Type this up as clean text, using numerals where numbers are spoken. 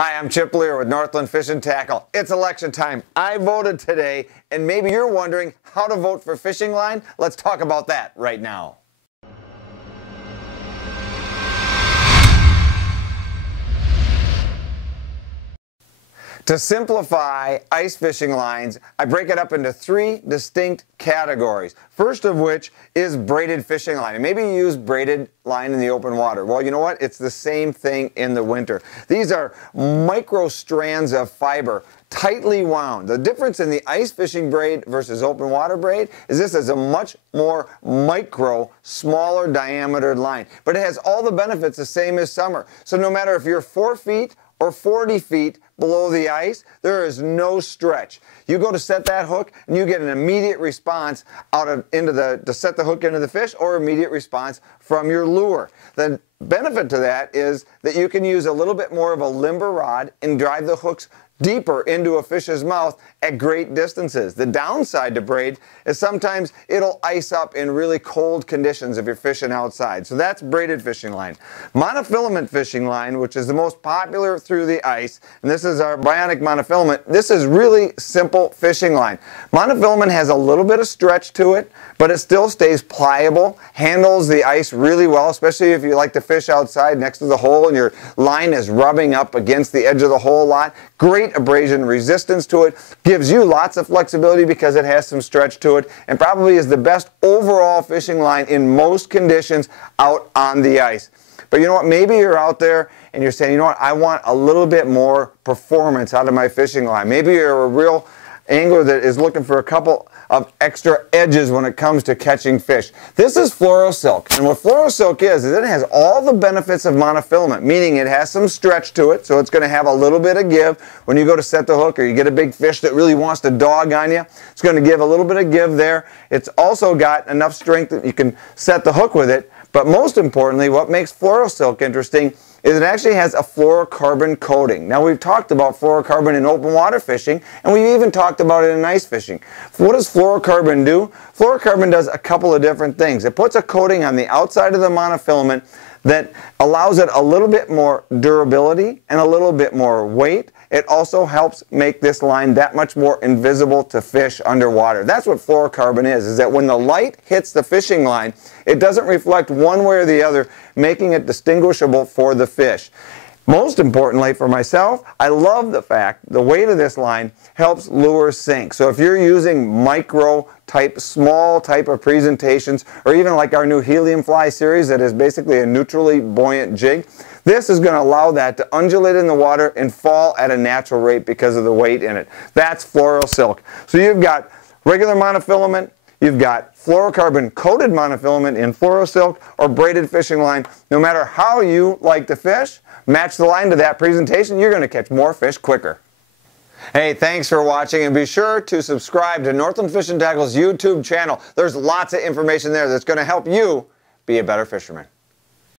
Hi, I'm Chip Leer with Northland Fish and Tackle. It's election time. I voted today, and maybe you're wondering how to vote for fishing line. Let's talk about that right now. To simplify ice fishing lines, I break it up into three distinct categories. First of which is braided fishing line. And maybe you use braided line in the open water. Well, you know what? It's the same thing in the winter. These are micro strands of fiber, tightly wound. The difference in the ice fishing braid versus open water braid is this is a much more micro, smaller diameter line. But it has all the benefits the same as summer. So no matter if you're 4 feet or 40 feet below the ice, there is no stretch. You go to set that hook and you get an immediate response to set the hook into the fish, or immediate response from your lure. The benefit to that is that you can use a little bit more of a limber rod and drive the hooks deeper into a fish's mouth at great distances. The downside to braid is sometimes it'll ice up in really cold conditions if you're fishing outside. So that's braided fishing line. Monofilament fishing line, which is the most popular through the ice, and this is our Bionic Monofilament. This is really simple fishing line. Monofilament has a little bit of stretch to it, but it still stays pliable, handles the ice really well, especially if you like to fish outside next to the hole and your line is rubbing up against the edge of the hole a lot. Great abrasion resistance to it, gives you lots of flexibility because it has some stretch to it, and probably is the best overall fishing line in most conditions out on the ice. But you know what, maybe you're out there and you're saying, you know what, I want a little bit more performance out of my fishing line. Maybe you're a real angler that is looking for a couple of extra edges when it comes to catching fish. This is Floral Silk, and what Floral Silk is it has all the benefits of monofilament, meaning it has some stretch to it, so it's going to have a little bit of give when you go to set the hook or you get a big fish that really wants to dog on you. It's going to give a little bit of give there. It's also got enough strength that you can set the hook with it, but most importantly, what makes Floral Silk interesting is it actually has a fluorocarbon coating. Now, we've talked about fluorocarbon in open water fishing, and we've even talked about it in ice fishing. What does fluorocarbon do? Fluorocarbon does a couple of different things. It puts a coating on the outside of the monofilament that allows it a little bit more durability and a little bit more weight. It also helps make this line that much more invisible to fish underwater. That's what fluorocarbon is that when the light hits the fishing line, it doesn't reflect one way or the other, making it distinguishable for the fish. Most importantly for myself, I love the fact the weight of this line helps lures sink. So if you're using micro type, small type of presentations, or even like our new helium fly series that is basically a neutrally buoyant jig, this is going to allow that to undulate in the water and fall at a natural rate because of the weight in it. That's Floral Silk. So you've got regular monofilament, you've got fluorocarbon coated monofilament in Floral Silk, or braided fishing line. No matter how you like to fish, match the line to that presentation, you're going to catch more fish quicker. Hey, thanks for watching, and be sure to subscribe to Northland Fish and Tackle's YouTube channel. There's lots of information there that's going to help you be a better fisherman.